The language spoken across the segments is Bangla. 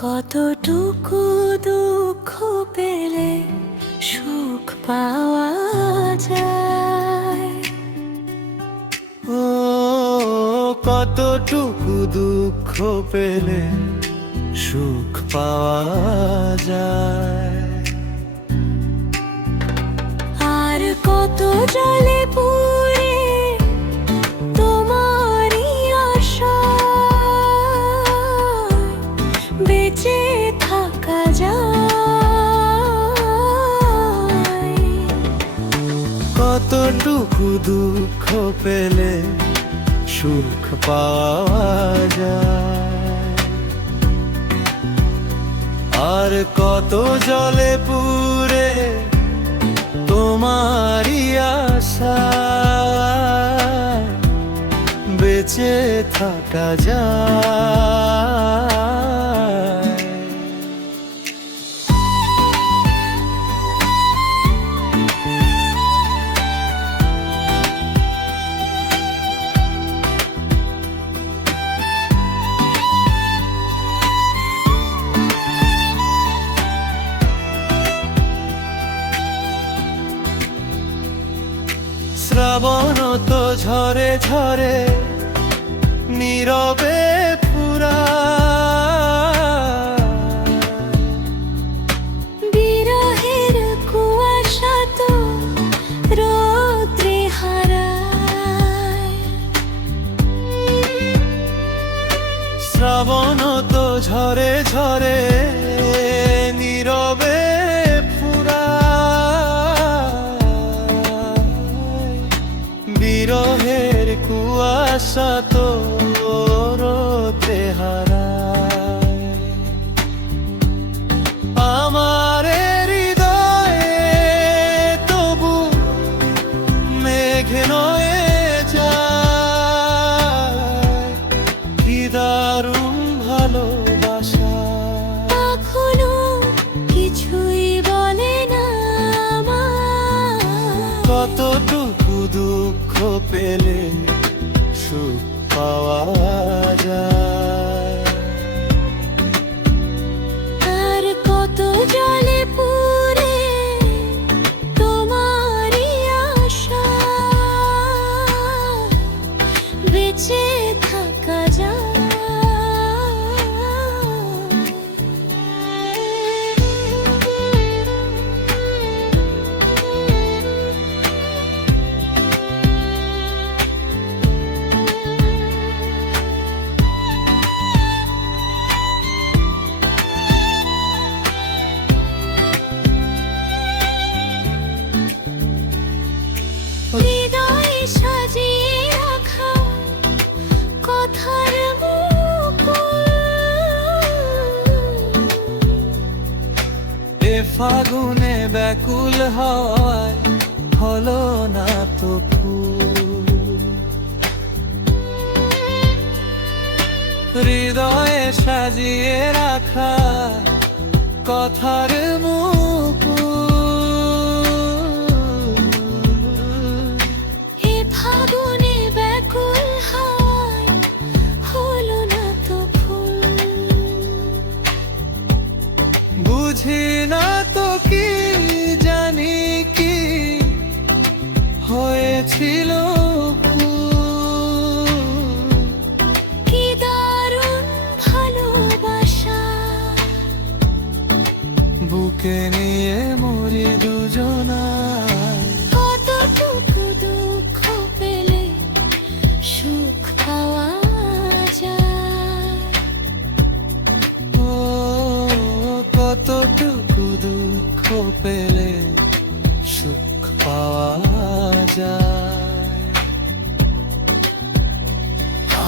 কতটুকু দুঃখ পেলে সুখ পাওয়া যায়? ও কতটুকু দুঃখ পেলে সুখ পাওয়া যায়? আর কত জলে বেঁচে থাকা যায়। কতটুকু দুঃখ পেলে সুখ পাওয়া যায়? আর কত জলে পুরে তোমারই আশা? বেঁচে থাকা যায়। শ্রাবণ তো ঝরে ঝরে নীরবে পুরা। বিরহের কুয়াশা তো রৌদ্রে হারায়। শ্রাবণ তো ঝরে ঝরে কুয়াশা তো রোতে হারায় আমার হৃদয়ে তবু মেঘ নয়ে যায়। কি দারুণ ভালোবাসা। কখনো কিছুই বলে না কতটুকু দুঃখ পেলে সুখ পাওয়া যায়। ফাগুনে ব্যাকুল হয় হলো না তো ফুল। হৃদয়ে সাজিয়ে রাখা কথার মুকুল হয়েছিল বুকে নিয়ে মরি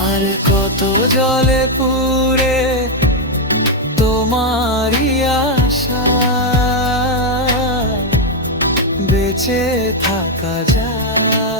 আর কত জলে পুরে তোমারই আশা। বেঁচে থাকা যায়।